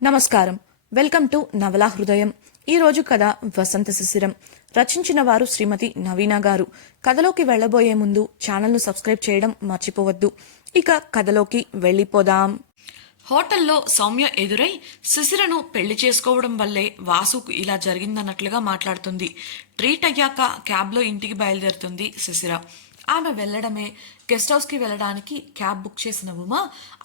నమస్కారం. Welcome to నవలా హృదయం. ఈరోజు కథ వసంత శిశిరం. రచించిన వారు శ్రీమతి నవీన గారు. కథలోకి వెళ్లబోయే ముందు ఛానల్ను సబ్స్క్రైబ్ చేయడం మర్చిపోవద్దు. ఇక కథలోకి వెళ్ళిపోదాం. హోటల్లో సౌమ్య ఎదురై శిశిరను పెళ్లి చేసుకోవడం వల్లే వాసుకు ఇలా జరిగిందన్నట్లుగా మాట్లాడుతుంది. ట్రీట్ అయ్యాక క్యాబ్లో ఇంటికి బయలుదేరుతుంది శిశిర. ఆమె వెళ్లడమే గెస్ట్ హౌస్కి వెళ్ళడానికి క్యాబ్ బుక్ చేసిన ఉమా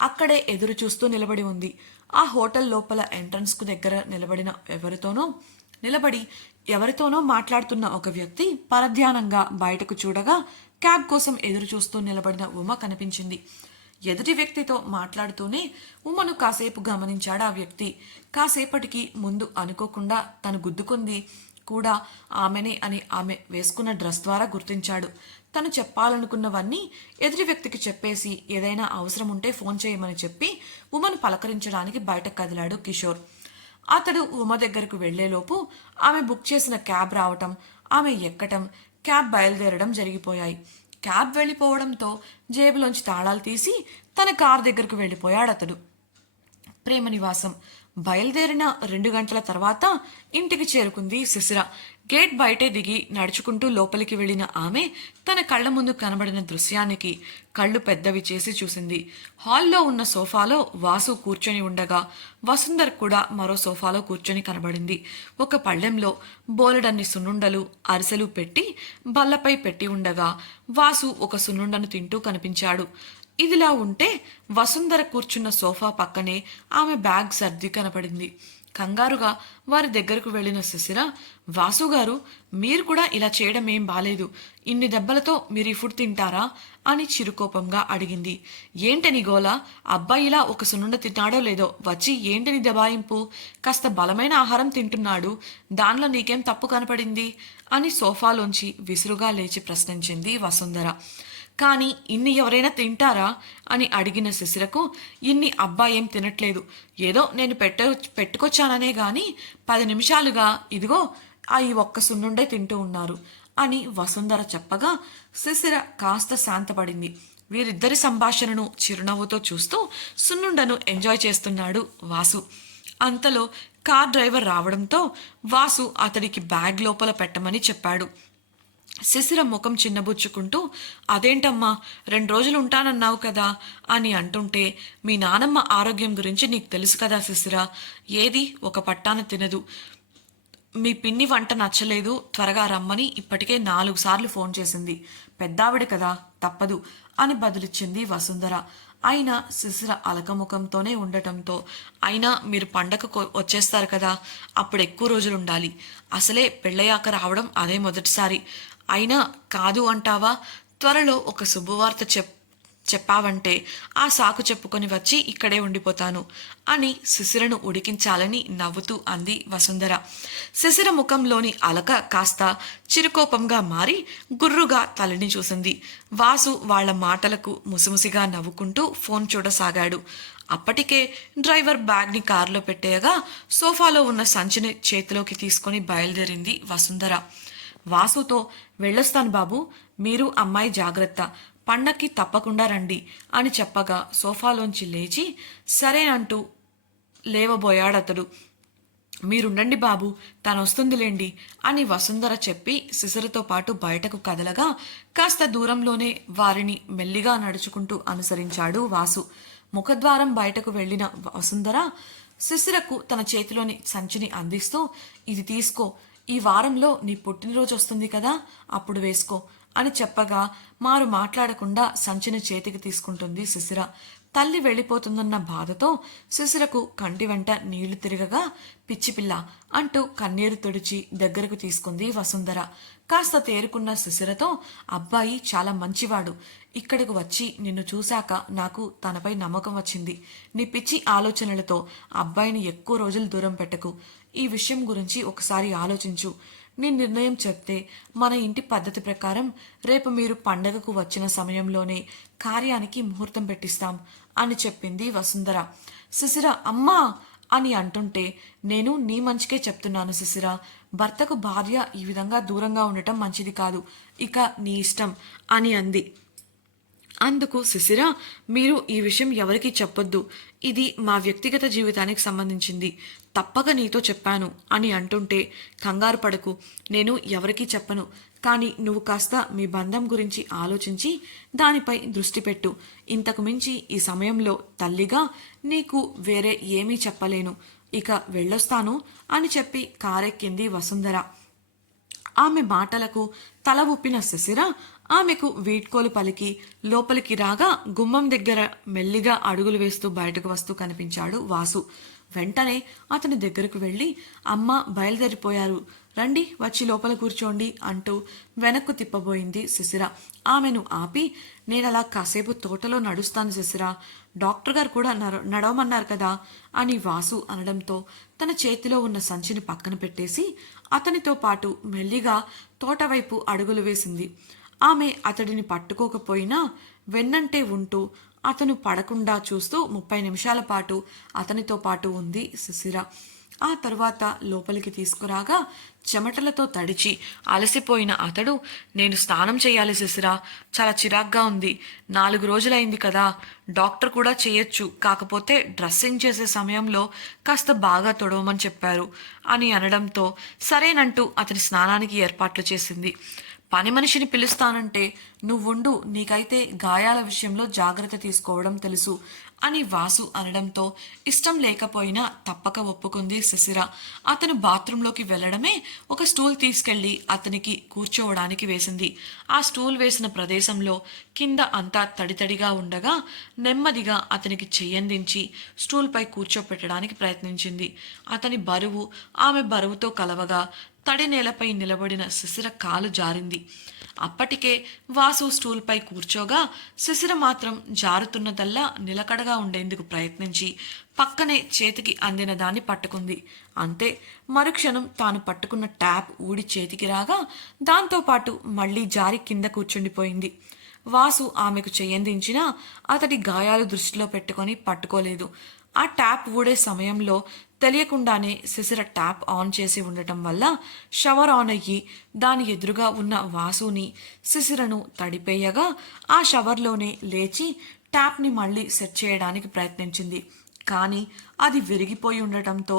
అక్కడే ఎదురు చూస్తూ నిలబడి ఉంది. ఆ హోటల్ లోపల ఎంట్రన్స్కు దగ్గర ఎవరితోనో మాట్లాడుతున్న ఒక వ్యక్తి పరధ్యానంగా బయటకు చూడగా క్యాబ్ కోసం ఎదురు చూస్తూ నిలబడిన ఉమ కనిపించింది. ఎదుటి వ్యక్తితో మాట్లాడుతూనే ఉమను కాసేపు గమనించాడు ఆ వ్యక్తి. కాసేపటికి ముందు అనుకోకుండా తను గుద్దుకుంది కూడా ఆమెనే అని ఆమె వేసుకున్న డ్రెస్ ద్వారా గుర్తించాడు. తను చెప్పాలనుకున్నవన్నీ ఎదుటి వ్యక్తికి చెప్పేసి ఏదైనా అవసరం ఉంటే ఫోన్ చేయమని చెప్పి ఉమను పలకరించడానికి బయటకు కదిలాడు కిషోర్. అతడు ఉమ దగ్గరకు వెళ్లేలోపు ఆమె బుక్ చేసిన క్యాబ్ రావటం, ఆమె ఎక్కటం, క్యాబ్ బయలుదేరడం జరిగిపోయాయి. క్యాబ్ వెళ్ళిపోవడంతో జేబులోంచి తాళాలు తీసి తన కార్ దగ్గరకు వెళ్ళిపోయాడు అతడు. ప్రేమ నివాసం బయలుదేరిన 2 గంటల తర్వాత ఇంటికి చేరుకుంది శిశిర. గేట్ బయటే దిగి నడుచుకుంటూ లోపలికి వెళ్లిన ఆమె తన కళ్ల ముందు కనబడిన దృశ్యానికి కళ్ళు పెద్దవి చేసి చూసింది. హాల్లో ఉన్న సోఫాలో వాసు కూర్చొని ఉండగా వసుంధర్ కూడా మరో సోఫాలో కూర్చొని కనబడింది. ఒక పళ్ళెంలో బోలెడన్ని సున్నుండలు, అరిసెలు పెట్టి బల్లపై పెట్టి ఉండగా వాసు ఒక సున్నుండను తింటూ కనిపించాడు. ఇదిలా ఉంటే వసుంధర కూర్చున్న సోఫా పక్కనే ఆమె బ్యాగ్ సర్ది కనపడింది. కంగారుగా వారి దగ్గరకు వెళ్లిన శిశిర, వాసుగారు, మీరు కూడా ఇలా చేయడం ఏం బాలేదు. ఇన్ని దెబ్బలతో మీరు ఈ ఫుడ్ తింటారా అని చిరుకోపంగా అడిగింది. ఏంటని గోలా? అబ్బాయి ఇలా ఒక సున్నుండ తిన్నాడో లేదో వచ్చి ఏంటని దబాయింపు? కాస్త బలమైన ఆహారం తింటున్నాడు, దానిలో నీకేం తప్పు కనపడింది అని సోఫాలోంచి విసురుగా లేచి ప్రశ్నించింది వసుంధర. కానీ ఇన్ని ఎవరైనా తింటారా అని అడిగిన శిశిరకు, ఇన్ని అబ్బాయి ఏం తినట్లేదు, ఏదో నేను పెట్టుకొచ్చాననే గాని 10 నిమిషాలుగా ఇదిగో ఈ ఒక్క సున్నుండే తింటూ ఉన్నారు అని వసుంధర చెప్పగా శిశిర కాస్త శాంతపడింది. వీరిద్దరి సంభాషణను చిరునవ్వుతో చూస్తూ సున్నుండను ఎంజాయ్ చేస్తున్నాడు వాసు. అంతలో కార్ డ్రైవర్ రావడంతో వాసు అతడికి బ్యాగ్ లోపల పెట్టమని చెప్పాడు. శిశిర ముఖం చిన్నబుచ్చుకుంటూ, అదేంటమ్మా 2 రోజులు ఉంటానన్నావు కదా అని అంటుంటే, మీ నానమ్మ ఆరోగ్యం గురించి నీకు తెలుసు కదా శిశిర, ఏది ఒక పట్టాన తినదు, మీ పిన్ని వంట నచ్చలేదు, త్వరగా రమ్మని ఇప్పటికే 4 సార్లు ఫోన్ చేసింది, పెద్దావిడ కదా తప్పదు అని బదులిచ్చింది వసుంధర. అయినా శిశిర అలకముఖంతోనే ఉండటంతో, అయినా మీరు పండగకు వచ్చేస్తారు కదా, అప్పుడు ఎక్కువ రోజులు ఉండాలి, అసలే పెళ్ళయ్యాక రావడం అదే మొదటిసారి, అయినా కాదు అంటావా, త్వరలో ఒక శుభవార్త చెప్పావంటే ఆ సాకు చెప్పుకొని వచ్చి ఇక్కడే ఉండిపోతాను అని శిశిరను ఉడికించాలని నవ్వుతూ అంది వసుంధర. శిశిర ముఖంలోని అలక కాస్త చిరుకోపంగా మారి గుర్రుగా తలని చూసింది. వాసు వాళ్ల మాటలకు ముసిముసిగా నవ్వుకుంటూ ఫోన్ చూడసాగాడు. అప్పటికే డ్రైవర్ బ్యాగ్ని కారులో పెట్టేయగా సోఫాలో ఉన్న సంచిని చేతిలోకి తీసుకొని బయలుదేరింది వసుంధర. వాసుతో, వెళ్ళొస్తాను బాబు, మీరు అమ్మాయి జాగ్రత్త, పండక్కి తప్పకుండా రండి అని చెప్పగా సోఫాలోంచి లేచి సరేనంటూ లేవబోయాడతడు. మీరుండండి బాబు, తనొస్తుందిలేండి అని వసుంధర చెప్పి శిశిరతో పాటు బయటకు కదలగా కాస్త దూరంలోనే వారిని మెల్లిగా నడుచుకుంటూ అనుసరించాడు వాసు. ముఖద్వారం బయటకు వెళ్లిన వసుంధర శిశిరకు తన చేతిలోని సంచిని అందిస్తూ, ఇది తీసుకో, ఈ వారంలో నీ పుట్టినరోజు వస్తుంది కదా, అప్పుడు వేసుకో అని చెప్పగా మారు మాట్లాడకుండా సంచిని చేతికి తీసుకుంటుంది శిశిర. తల్లి వెళ్ళిపోతుందన్న బాధతో శిశిరకు కంటి వెంట నీళ్లు తిరగగా, పిచ్చిపిల్ల అంటూ కన్నీరు తుడిచి దగ్గరకు తీసుకుంది వసుంధర. కాస్త తేరుకున్న శిశిరతో, అబ్బాయి చాలా మంచివాడు, ఇక్కడికి వచ్చి నిన్ను చూశాక నాకు తనపై నమ్మకం వచ్చింది, నీ పిచ్చి ఆలోచనలతో అబ్బాయిని ఎక్కువ రోజులు దూరం పెట్టకు, ఈ విషయం గురించి ఒకసారి ఆలోచించు, నీ నిర్ణయం చెప్తే మన ఇంటి పద్ధతి ప్రకారం రేపు మీరు పండగకు వచ్చిన సమయంలోనే కార్యానికి ముహూర్తం పెట్టిస్తాం అని చెప్పింది వసుంధర. శిశిర అమ్మా అని అంటుంటే, నేను నీ మంచికే చెప్తున్నాను శిశిర, భర్తకు భార్య ఈ విధంగా దూరంగా ఉండటం మంచిది కాదు, ఇక నీ ఇష్టం అని అంది. అందుకు శిశిర, మీరు ఈ విషయం ఎవరికీ చెప్పొద్దు, ఇది మా వ్యక్తిగత జీవితానికి సంబంధించింది, తప్పక నీతో చెప్పాను అని అంటుంటే, కంగారు పడకు, నేను ఎవరికీ చెప్పను, కానీ నువ్వు కాస్త మీ బంధం గురించి ఆలోచించి దానిపై దృష్టి పెట్టు. ఇంతకు మించి ఈ సమయంలో తల్లిగా నీకు వేరే ఏమీ చెప్పలేను. ఇక వెళ్ళొస్తాను అని చెప్పి కారెక్కింది వసుంధర. ఆమె మాటలకు తల ఊపిన శిశిర ఆమెకు వీడ్కోలు పలికి లోపలికి రాగా గుమ్మం దగ్గర మెల్లిగా అడుగులు వేస్తూ బయటకు వస్తూ కనిపించాడు వాసు. వెంటనే అతని దగ్గరకు వెళ్ళి, అమ్మ బయలుదేరిపోయారు, రండి వచ్చి లోపల కూర్చోండి అంటూ వెనక్కు తిప్పబోయింది శిశిర. ఆమెను ఆపి, నేనలా కాసేపు తోటలో నడుస్తాను శిశిర, డాక్టర్ గారు కూడా నడవమన్నారు కదా అని వాసు అనడంతో తన చేతిలో ఉన్న సంచిని పక్కన పెట్టేసి అతనితో పాటు మెల్లిగా తోటవైపు అడుగులు వేసింది. ఆమె అతడిని పట్టుకోకపోయినా వెన్నంటే ఉంటూ అతను పడకుండా చూస్తూ 30 నిమిషాల పాటు అతనితో పాటు ఉంది శిశిర. ఆ తర్వాత లోపలికి తీసుకురాగా చెమటలతో తడిచి అలసిపోయిన అతడు, నేను స్నానం చేయాలి శిశిర, చాలా చిరాగ్గా ఉంది, 4 రోజులైంది కదా, డాక్టర్ కూడా చేయొచ్చు, కాకపోతే డ్రెస్సింగ్ చేసే సమయంలో కాస్త బాగా తొడవమని చెప్పారు అని అనడంతో సరేనంటూ అతని స్నానానికి ఏర్పాట్లు చేసింది. పని మనిషిని పిలుస్తానంటే నువ్వుండు, నీకైతే గాయాల విషయంలో జాగ్రత్త తీసుకోవడం తెలుసు అని వాసు అనడంతో ఇష్టం లేకపోయినా తప్పక ఒప్పుకుంది శిశిర. అతను బాత్రూంలోకి వెళ్లడమే ఒక స్టూల్ తీసుకెళ్లి అతనికి కూర్చోవడానికి వేసింది. ఆ స్టూల్ వేసిన ప్రదేశంలో కింద అంతా తడితడిగా ఉండగా నెమ్మదిగా అతనికి చెయ్యందించి స్టూల్పై కూర్చోపెట్టడానికి ప్రయత్నించింది. అతని బరువు ఆమె బరువుతో కలవగా తడి నేలపై నిలబడిన శిశిర కాలు జారింది. అప్పటికే వాసు స్టూల్పై కూర్చోగా శిశిర మాత్రం జారుతున్నదల్లా నిలకడగా ఉండేందుకు ప్రయత్నించి పక్కనే చేతికి అందిన దాన్ని పట్టుకుంది. అంతే, మరుక్షణం తాను పట్టుకున్న ట్యాప్ ఊడి చేతికి రాగా దాంతోపాటు మళ్లీ జారి కింద కూర్చుండిపోయింది. వాసు ఆమెకు చెయ్యందించినా అతడి గాయాలు దృష్టిలో పెట్టుకొని పట్టుకోలేదు. ఆ ట్యాప్ ఊడే సమయంలో తెలియకుండానే శిశిర ట్యాప్ ఆన్ చేసి ఉండటం వల్ల షవర్ ఆన్ అయ్యి దాని ఎదురుగా ఉన్న వాసుని శిశిరను తడిపేయగా ఆ షవర్లోనే లేచి ట్యాప్ని మళ్ళీ సెట్ చేయడానికి ప్రయత్నించింది. కానీ అది విరిగిపోయి ఉండటంతో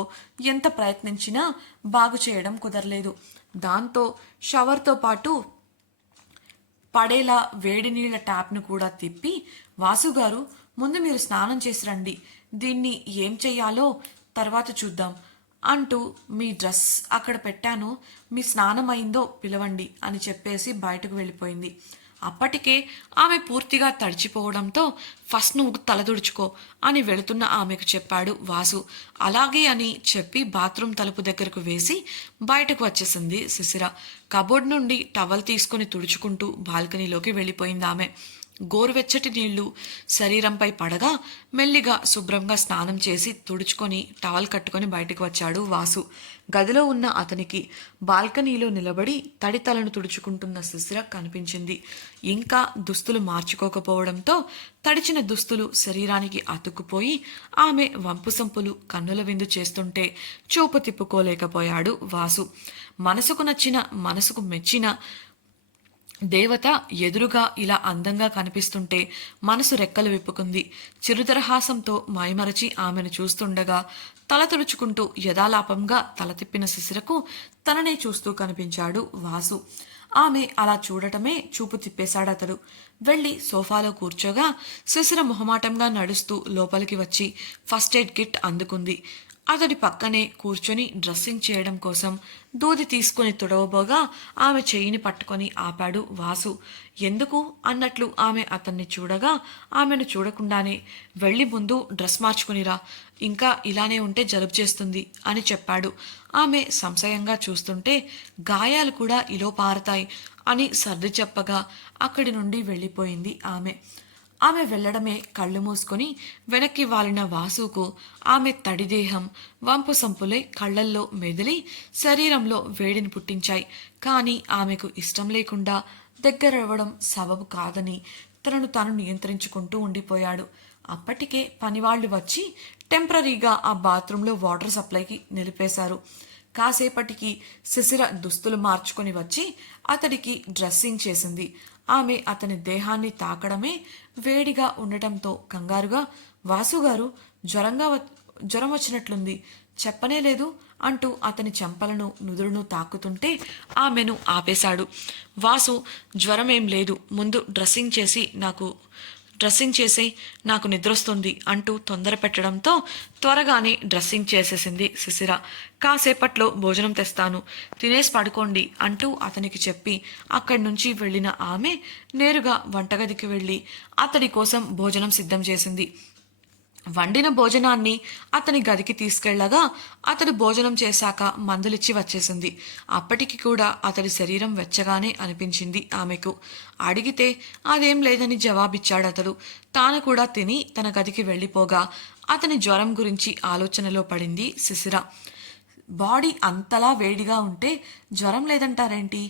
ఎంత ప్రయత్నించినా బాగు చేయడం కుదరలేదు. దాంతో షవర్తో పాటు పడేలా వేడి నీళ్ళ ట్యాప్ను కూడా తిప్పి, వాసుగారు ముందు మీరు స్నానం చేసి రండి, దీన్ని ఏం చెయ్యాలో తర్వాత చూద్దాం అంటూ మీ డ్రెస్ అక్కడ పెట్టాను, మీ స్నానం అయిందో పిలవండి అని చెప్పేసి బయటకు వెళ్ళిపోయింది. అప్పటికే ఆమె పూర్తిగా తడిచిపోవడంతో ఫస్ట్ నువ్వు తలదుడుచుకో అని వెళుతున్న ఆమెకు చెప్పాడు వాసు. అలాగే అని చెప్పి బాత్రూమ్ తలుపు దగ్గరకు వేసి బయటకు వచ్చేసింది శిశిర. కబోర్డ్ నుండి టవల్ తీసుకుని తుడుచుకుంటూ బాల్కనీలోకి వెళ్ళిపోయింది ఆమె. గోరువెచ్చటి నీళ్లు శరీరంపై పడగా మెల్లిగా శుభ్రంగా స్నానం చేసి తుడుచుకొని టవల్ కట్టుకొని బయటకు వచ్చాడు వాసు. గదిలో ఉన్న అతనికి బాల్కనీలో నిలబడి తడితలను తుడుచుకుంటున్న శిశిర కనిపించింది. ఇంకా దుస్తులు మార్చుకోకపోవడంతో తడిచిన దుస్తులు శరీరానికి అతుక్కుపోయి ఆమె వంపుసంపులు కన్నుల విందు చేస్తుంటే చూపు తిప్పుకోలేకపోయాడు వాసు. మనసుకు నచ్చిన, మనసుకు మెచ్చిన దేవత ఎదురుగా ఇలా అందంగా కనిపిస్తుంటే మనసు రెక్కలు విప్పుకుంది. చిరుదరహాసంతో మైమరచి ఆమెను చూస్తుండగా తల తుడుచుకుంటూ యథాలాపంగా తల తిప్పిన శిశిరకు తననే చూస్తూ కనిపించాడు వాసు. ఆమె అలా చూడటమే చూపు తిప్పేశాడతడు. వెళ్ళి సోఫాలో కూర్చోగా శిశిర మొహమాటంగా నడుస్తూ లోపలికి వచ్చి ఫస్ట్ ఎయిడ్ కిట్ అందుకుంది. అతడి పక్కనే కూర్చొని డ్రెస్సింగ్ చేయడం కోసం దూది తీసుకుని తుడవబోగా ఆమె చెయ్యిని పట్టుకొని ఆపాడు వాసు. ఎందుకు అన్నట్లు ఆమె అతన్ని చూడగా ఆమెను చూడకుండానే, వెళ్ళి ముందు డ్రెస్ మార్చుకునిరా, ఇంకా ఇలానే ఉంటే జలుబు చేస్తుంది అని చెప్పాడు. ఆమె సంశయంగా చూస్తుంటే గాయాలు కూడా ఇలో పారతాయి అని సర్ది చెప్పగా అక్కడి నుండి వెళ్ళిపోయింది ఆమె. ఆమె వెళ్లడమే కళ్ళు మూసుకొని వెనక్కి వాలిన వాసుకు ఆమె తడిదేహం వంపు సంపులే కళ్లల్లో మెదిలి శరీరంలో వేడిని పుట్టించాయి. కానీ ఆమెకు ఇష్టం లేకుండా దగ్గరవ్వడం సబబు కాదని తనను తాను నియంత్రించుకుంటూ ఉండిపోయాడు. అప్పటికే పనివాళ్లు వచ్చి టెంపరీగా ఆ బాత్రూంలో వాటర్ సప్లైకి నిలిపేశారు. కాసేపటికి శిశిర దుస్తులు మార్చుకొని వచ్చి అతడికి డ్రెస్సింగ్ చేసింది. ఆమె అతని దేహాన్ని తాకడమే వేడిగా ఉండటంతో కంగారుగా, వాసుగారు జ్వరం వచ్చినట్లుంది, చెప్పనే లేదు అంటూ అతని చెంపలను నుదురును తాకుతుంటే ఆమెను ఆపేశాడు. వాసు, జ్వరమేం లేదు, ముందు డ్రెస్సింగ్ చేసి నాకు నిద్రొస్తుంది అంటూ తొందర పెట్టడంతో త్వరగానే డ్రెస్సింగ్ చేసేసింది శిశిర. కాసేపట్లో భోజనం తెస్తాను, తినేసి పడుకోండి అంటూ అతనికి చెప్పి అక్కడి నుంచి వెళ్ళిన ఆమె నేరుగా వంటగదికి వెళ్ళి అతడి కోసం భోజనం సిద్ధం చేసింది. వండిన భోజనాన్ని అతని గదికి తీసుకెళ్లగా అతడు భోజనం చేశాక మందులిచ్చి వచ్చేసింది. అప్పటికి కూడా అతడి శరీరం వెచ్చగానే అనిపించింది ఆమెకు. అడిగితే అదేం లేదని జవాబిచ్చాడు అతడు. తాను కూడా తిని తన గదికి వెళ్ళిపోగా అతని జ్వరం గురించి ఆలోచనలో పడింది శిశిర. బాడీ అంతలా వేడిగా ఉంటే జ్వరం లేదంటారేంటి?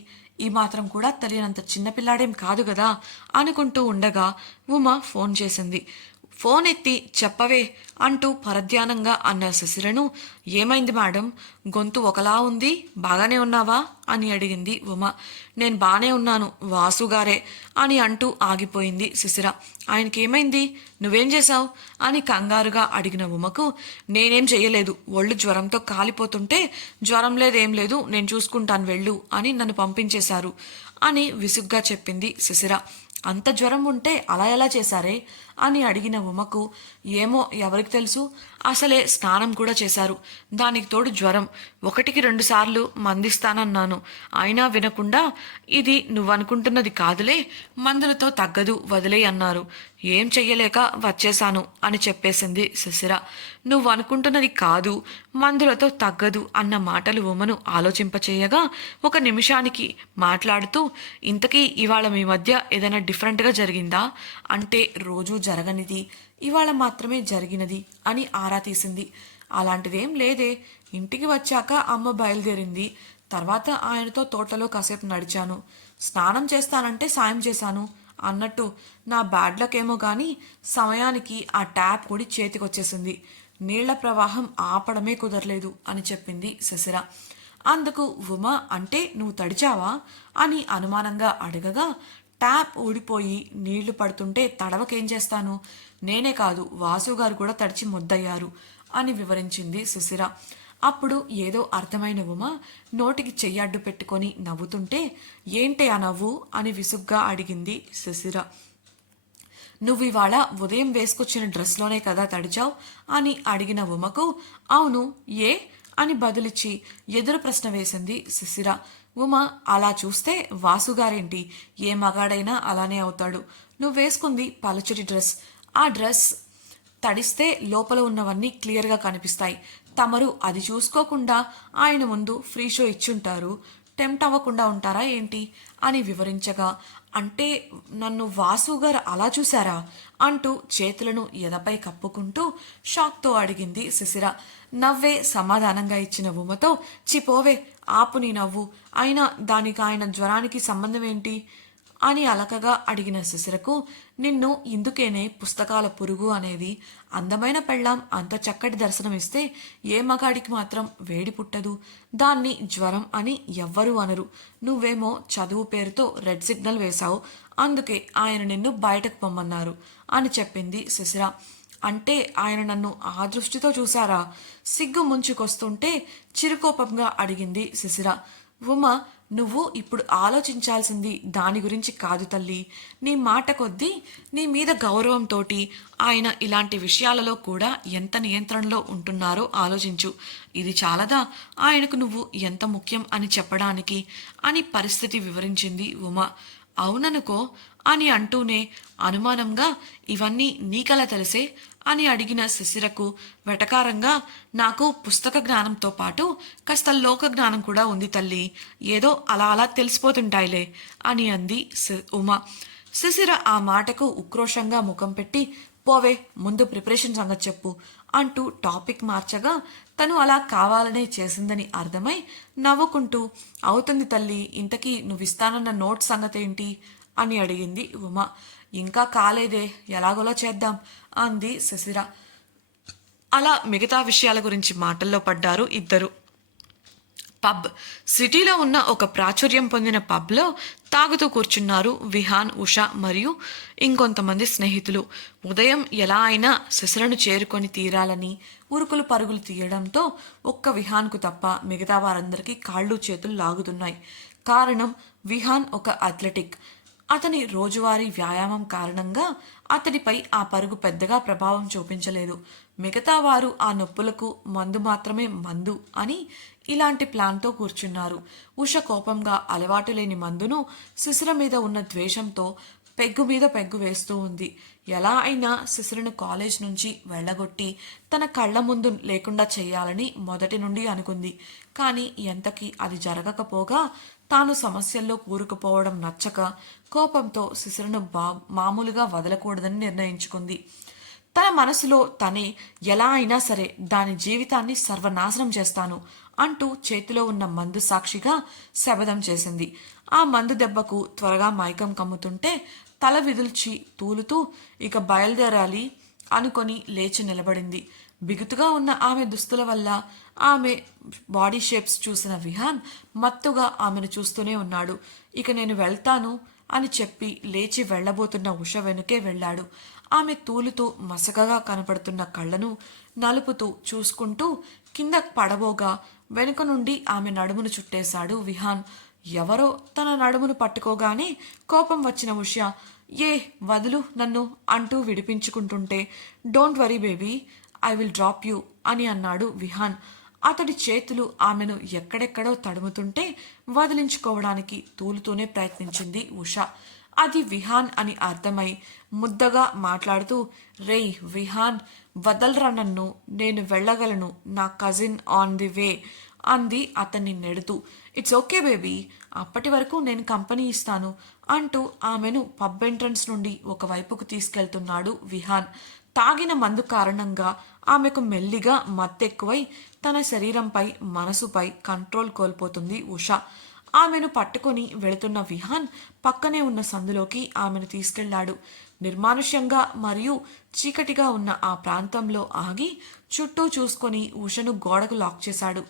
ఈ మాత్రం కూడా తెలియనంత చిన్నపిల్లాడేం కాదు కదా అనుకుంటూ ఉండగా ఉమ ఫోన్ చేసింది. ఫోన్ ఎత్తి చెప్పవే అంటూ పరధ్యానంగా అన్న శిశిరను, ఏమైంది మేడం, గొంతు ఒకలా ఉంది, బాగానే ఉన్నావా అని అడిగింది ఉమ. నేను బానే ఉన్నాను వాసుగారే అని అంటూ ఆగిపోయింది శిశిర. ఆయనకేమైంది, నువ్వేం చేశావు అని కంగారుగా అడిగిన ఉమకు, నేనేం చెయ్యలేదు, ఒళ్ళు జ్వరంతో కాలిపోతుంటే జ్వరం లేదేం లేదు, నేను చూసుకుంటాను వెళ్ళు అని నన్ను పంపించేశారు అని విసుగ్గా చెప్పింది శిశిర. అంత జ్వరం ఉంటే అలా ఎలా చేశారే అని అడిగిన ఉమకు, ఏమో ఎవరికి తెలుసు, అసలే స్నానం కూడా చేశారు, దానికి తోడు జ్వరం, 1-2 సార్లు మందిస్తానన్నాను, అయినా వినకుండా ఇది నువ్వనుకుంటున్నది కాదులే, మందులతో తగ్గదు వదిలే అన్నారు, ఏం చెయ్యలేక వచ్చేశాను అని చెప్పేసింది శిశిర. నువ్వు అనుకుంటున్నది కాదు, మందులతో తగ్గదు అన్న మాటలు ఉమను ఆలోచింపచేయగా 1 నిమిషానికి మాట్లాడుతూ, ఇంతకీ ఇవాళ మీ మధ్య ఏదైనా డిఫరెంట్గా జరిగిందా, అంటే రోజూ జరగనిది ఇవాళ మాత్రమే జరిగినది అని ఆరా తీసింది. అలాంటిదేం లేదే, ఇంటికి వచ్చాక అమ్మ బయలుదేరింది, తర్వాత ఆయనతో తోటలో కాసేపు నడిచాను, స్నానం చేస్తానంటే సాయం చేశాను అన్నట్టు నా బ్యాడ్ లక్ ఏమో గాని సమయానికి ఆ ట్యాప్ కూడా చేతికొచ్చేసింది, నీళ్ల ప్రవాహం ఆపడమే కుదరలేదు అని చెప్పింది శిశిర. అందుకు ఉమ, అంటే నువ్వు తడిచావా అని అనుమానంగా అడగగా, ట్యాప్ ఊడిపోయి నీళ్లు పడుతుంటే తడవకేం చేస్తాను, నేనే కాదు వాసుగారు కూడా తడిచి ముద్దయ్యారు అని వివరించింది శిశిర. అప్పుడు ఏదో అర్థమైన ఉమ నోటికి చెయ్యడ్డు పెట్టుకొని నవ్వుతుంటే, ఏంటే ఆ నవ్వు అని విసుగ్గా అడిగింది శిశిర. నువ్వు ఇవాళ ఉదయం వేసుకొచ్చిన డ్రెస్లోనే కదా తడిచావు అని అడిగిన ఉమకు, అవును ఏ అని బదులిచ్చి ఎదురు ప్రశ్న వేసింది శిశిర. ఉమ, అలా చూస్తే వాసుగారేంటి, ఏ మగాడైనా అలానే అవుతాడు, నువ్వు వేసుకుంది పలచటి డ్రెస్, ఆ డ్రెస్ తడిస్తే లోపల ఉన్నవన్నీ క్లియర్గా కనిపిస్తాయి, తమరు అది చూసుకోకుండా ఆయన ముందు ఫ్రీ షో ఇచ్చుంటారు, టెంప్ట్ అవ్వకుండా ఉంటారా ఏంటి అని వివరించగా, అంటే నన్ను వాసుగారు అలా చూశారా అంటూ చేతులను ఎదపై కప్పుకుంటూ షాక్తో అడిగింది శిశిర. నవ్వే సమాధానంగా ఇచ్చిన ఉమతో, చిపోవే ఆపు నీ నవ్వు, అయినా దానికి ఆయన జ్వరానికి సంబంధం ఏంటి అని అలకగా అడిగిన శిశిరకు, నిన్ను ఇందుకేనే పుస్తకాల పురుగు అనేది, అందమైన పెళ్ళాం అంత చక్కటి దర్శనం ఇస్తే ఏ మగాడికి మాత్రం వేడి పుట్టదు, దాన్ని జ్వరం అని ఎవ్వరూ అనరు, నువ్వేమో చదువు పేరుతో రెడ్ సిగ్నల్ వేశావు, అందుకే ఆయన నిన్ను బయటకు పొమ్మన్నారు అని చెప్పింది శిశిర. అంటే ఆయన నన్ను ఆ దృష్టితో చూశారా, సిగ్గు ముంచుకొస్తుంటే చిరుకోపంగా అడిగింది శిశిర. ఉమ, నువ్వు ఇప్పుడు ఆలోచించాల్సింది దాని గురించి కాదు తల్లి, నీ మాట కొద్దీ నీ మీద గౌరవంతోటి ఆయన ఇలాంటి విషయాలలో కూడా ఎంత నియంత్రణలో ఉంటున్నారో ఆలోచించు, ఇది చాలదా ఆయనకు నువ్వు ఎంత ముఖ్యం అని చెప్పడానికి అని పరిస్థితి వివరించింది ఉమ. అవుననుకో అని అంటూనే అనుమానంగా, ఇవన్నీ నీకలా తెలిసే అని అడిగిన శిశిరకు వెటకారంగా, నాకు పుస్తక జ్ఞానంతో పాటు కాస్త లోక జ్ఞానం కూడా ఉంది తల్లి, ఏదో అలా అలా తెలిసిపోతుంటాయిలే అని అంది ఉమ. శిశిర ఆ మాటకు ఉక్రోషంగా ముఖం పెట్టి, పోవే ముందు ప్రిపరేషన్ సంగతి చెప్పు అంటూ టాపిక్ మార్చగా, తను అలా కావాలనే చేసిందని అర్థమై నవ్వుకుంటూ, అవుతుంది తల్లి, ఇంతకీ నువ్వు ఇస్తానన్న నోట్ సంగతి ఏంటి అని అడిగింది ఉమ. ఇంకా కాలేదే, ఎలాగోలా చేద్దాం అంది శిశిర. అలా మిగతా విషయాల గురించి మాటల్లో పడ్డారు ఇద్దరు. పబ్. సిటీలో ఉన్న ఒక ప్రాచుర్యం పొందిన పబ్లో తాగుతూ కూర్చున్నారు విహాన్, ఉష మరియు ఇంకొంతమంది స్నేహితులు. ఉదయం ఎలా అయినా శిశులను చేరుకొని తీరాలని ఉరుకులు పరుగులు తీయడంతో ఒక్క విహాన్కు తప్ప మిగతా వారందరికీ కాళ్ళు చేతులు లాగుతున్నాయి. కారణం, విహాన్ ఒక అథ్లెటిక్. అతని రోజువారీ వ్యాయామం కారణంగా అతడిపై ఆ పరుగు పెద్దగా ప్రభావం చూపించలేదు. మిగతా వారు ఆ నొప్పులకు మందు మాత్రమే మందు అని ఇలాంటి ప్లాన్తో కూర్చున్నారు. ఉష కోపంగా అలవాటు లేని మందును శిశిర మీద ఉన్న ద్వేషంతో పెగ్గు మీద పెగ్గు వేస్తూ ఉంది. ఎలా అయినా శిశిరను కాలేజ్ నుంచి వెళ్ళగొట్టి తన కళ్ళ ముందు లేకుండా చేయాలని మొదటి నుండి అనుకుంది. కానీ ఎంతకీ అది జరగకపోగా తాను సమస్యల్లో కూరుకుపోవడం నచ్చక కోపంతో శిశిరను మామూలుగా వదలకూడదని నిర్ణయించుకుంది. తన మనసులో తనే ఎలా అయినా సరే దాని జీవితాన్ని సర్వనాశనం చేస్తాను అంటూ చేతిలో ఉన్న మందు సాక్షిగా శపథం చేసింది. ఆ మందు దెబ్బకు త్వరగా మైకం కమ్ముతుంటే తల విదిల్చి తూలుతూ ఇక బయలుదేరాలి అనుకొని లేచి నిలబడింది. బిగుతుగా ఉన్న ఆమె దుస్తుల వల్ల ఆమె బాడీ షేప్స్ చూసిన విహాన్ మత్తుగా ఆమెను చూస్తూనే ఉన్నాడు. ఇక నేను వెళ్తాను అని చెప్పి లేచి వెళ్లబోతున్న ఉష వెనుకే వెళ్ళాడు. ఆమె తూలుతూ మసకగా కనపడుతున్న కళ్ళను నలుపుతూ చూసుకుంటూ కింద పడబోగా వెనుక నుండి ఆమె నడుమును చుట్టేశాడు విహాన్. ఎవరో తన నడుమును పట్టుకోగానే కోపం వచ్చిన ఉష ఏ వదులు నన్ను అంటూ విడిపించుకుంటుంటే don't worry baby, I will drop you అని అన్నాడు విహాన్. అతడి చేతులు ఆమెను ఎక్కడెక్కడో తడుముతుంటే వదిలించుకోవడానికి తూలుతూనే ప్రయత్నించింది ఉష. అది విహాన్ అని అర్థమై ముద్దగా మాట్లాడుతూ రేయ్ విహాన్, వదలరా నన్ను, నేను వెళ్ళగలను, నా కజిన్ ఆన్ ది వే అంది అతన్ని నెడుతూ. ఇట్స్ ఓకే బేబీ, అప్పటి వరకు నేను కంపెనీ ఇస్తాను అంటూ ఆమెను పబ్ ఎంట్రన్స్ నుండి ఒకవైపుకు తీసుకెళ్తున్నాడు విహాన్. తాగిన మందు కారణంగా ఆమెకు మెల్లిగా మత్తెక్కువై తన శరీరంపై మనసుపై కంట్రోల్ కోల్పోతుంది ఉష. ఆమెను పట్టుకొని వెళుతున్న విహాన్ పక్కనే ఉన్న సందులోకి ఆమెను తీసుకెళ్లాడు. నిర్మానుష్యంగా మరియు చీకటిగా ఉన్న ఆ ప్రాంతంలో ఆగి చుట్టూ చూసుకొని ఉషను గోడకు లాక్ చేశాడు.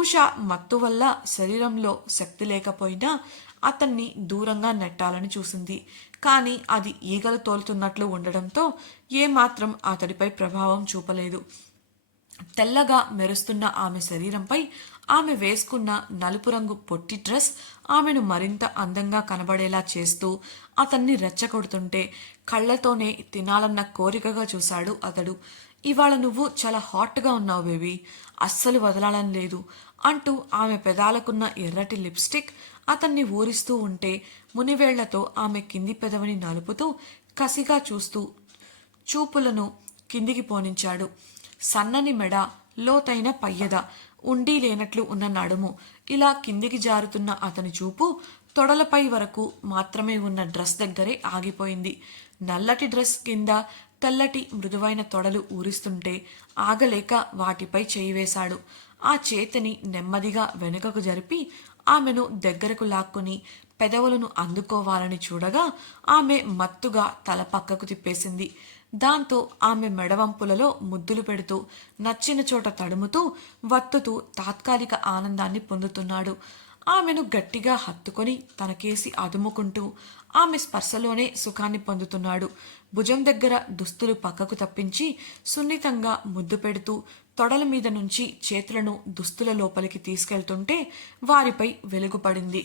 ఉష మత్తు వల్ల శరీరంలో శక్తి లేకపోయినా అతన్ని దూరంగా నెట్టాలని చూసింది. కానీ అది ఈగలు తోలుతున్నట్లు ఉండడంతో ఏమాత్రం అతడిపై ప్రభావం చూపలేదు. తెల్లగా మెరుస్తున్న ఆమె శరీరంపై ఆమె వేసుకున్న నలుపు రంగు పొట్టి డ్రెస్ ఆమెను మరింత అందంగా కనబడేలా చేస్తూ అతన్ని రెచ్చగొడుతుంటే కళ్ళతోనే తినాలన్న కోరికగా చూశాడు అతడు. ఇవాళ నువ్వు చాలా హాట్గా ఉన్నావు బేబీ, అస్సలు వదలాలని లేదు అంటూ ఆమె పెదాలకున్న ఎర్రటి లిప్స్టిక్ అతన్ని ఊరిస్తూ ఉంటే మునివేళ్లతో ఆమె కింది పెదవిని నలుపుతూ కసిగా చూస్తూ చూపులను కిందికి పోనించాడు. సన్నని మెడ, లోతైన పయ్యద, ఉండి లేనట్లు ఉన్న నడుము, ఇలా కిందికి జారుతున్న అతని చూపు తొడలపై వరకు మాత్రమే ఉన్న డ్రెస్ దగ్గరే ఆగిపోయింది. నల్లటి డ్రెస్ కింద తెల్లటి మృదువైన తొడలు ఊరిస్తుంటే ఆగలేక వాటిపై చేయి వేశాడు. ఆ చేతిని నెమ్మదిగా వెనుకకు జరిపి ఆమెను దగ్గరకు లాక్కుని పెదవులను అందుకోవాలని చూడగా ఆమె మత్తుగా తల పక్కకు తిప్పేసింది. దాంతో ఆమె మెడవంపులలో ముద్దులు పెడుతూ నచ్చిన చోట తడుముతూ వత్తుతూ తాత్కాలిక ఆనందాన్ని పొందుతున్నాడు. ఆమెను గట్టిగా హత్తుకొని తనకేసి అదుముకుంటూ ఆమె స్పర్శలోనే సుఖాన్ని పొందుతున్నాడు. భుజం దగ్గర దుస్తులు పక్కకు తప్పించి సున్నితంగా ముద్దు పెడుతూ తొడల మీద నుంచి చేతులను దుస్తుల లోపలికి తీసుకెళ్తుంటే వారిపై వెలుగుపడింది.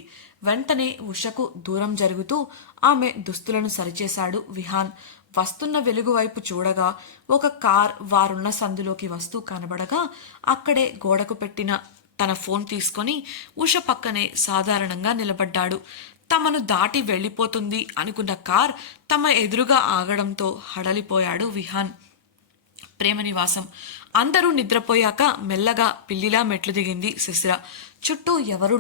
వెంటనే ఉషకు దూరం జరుగుతూ ఆమె దుస్తులను సరిచేశాడు విహాన్. వస్తున్న వెలుగు వైపు చూడగా ఒక కార్ వారున్న సందులోకి వస్తూ కనబడగా అక్కడే గోడకు పెట్టిన తన ఫోన్ తీసుకొని ఉష పక్కనే సాధారణంగా నిలబడ్డాడు. తమను దాటి వెళ్ళిపోతుంది అనుకున్న కార్ తమ ఎదురుగా ఆగడంతో హడలిపోయాడు విహాన్. ప్రేమ నివాసం. అందరూ నిద్రపోయాక మెల్లగా పిల్లిలా మెట్లు దిగింది శిశిర. చుట్టూ ఎవరూ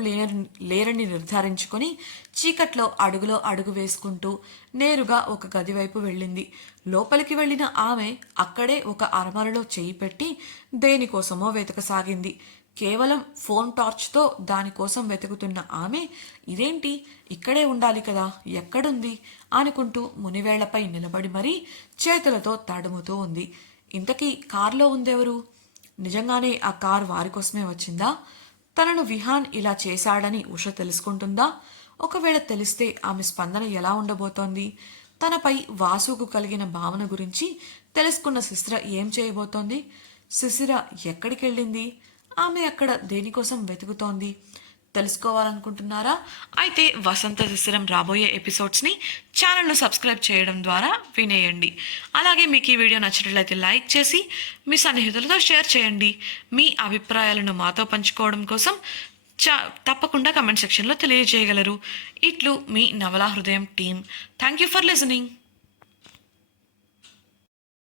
లేరని నిర్ధారించుకొని చీకట్లో అడుగులో అడుగు వేసుకుంటూ నేరుగా ఒక గది వైపు వెళ్ళింది. లోపలికి వెళ్ళిన ఆమె అక్కడే ఒక అరమరలో చేయి పెట్టి దేనికోసమో వెతకసాగింది. కేవలం ఫోన్ టార్చ్తో దానికోసం వెతుకుతున్న ఆమె ఇదేంటి, ఇక్కడే ఉండాలి కదా, ఎక్కడుంది అనుకుంటూ మునివేళ్లపై నిలబడి మరీ చేతులతో తడుముతూ ఉంది. ఇంతకీ కారులో ఉందెవరు? నిజంగానే ఆ కారు వారి కోసమే వచ్చిందా? తనను విహాన్ ఇలా చేశాడని ఉష తెలుసుకుంటుందా? ఒకవేళ తెలిస్తే ఆమె స్పందన ఎలా ఉండబోతోంది? తనపై వాసుకు కలిగిన భావన గురించి తెలుసుకున్న శిశిర ఏం చేయబోతోంది? శిశిర ఎక్కడికెళ్ళింది? ఆమె అక్కడ దేనికోసం వెతుకుతోంది? తెలుసుకోవాలనుకుంటున్నారా? అయితే వసంత శిశిరం రాబోయే ఎపిసోడ్స్ని ఛానల్ను సబ్స్క్రైబ్ చేయడం ద్వారా వినేయండి. అలాగే మీకు ఈ వీడియో నచ్చినట్లయితే లైక్ చేసి మీ సన్నిహితులతో షేర్ చేయండి. మీ అభిప్రాయాలను మాతో పంచుకోవడం కోసం తప్పకుండా కమెంట్ సెక్షన్లో తెలియజేయగలరు. ఇట్లు మీ నవలా హృదయం team. Thank you for listening.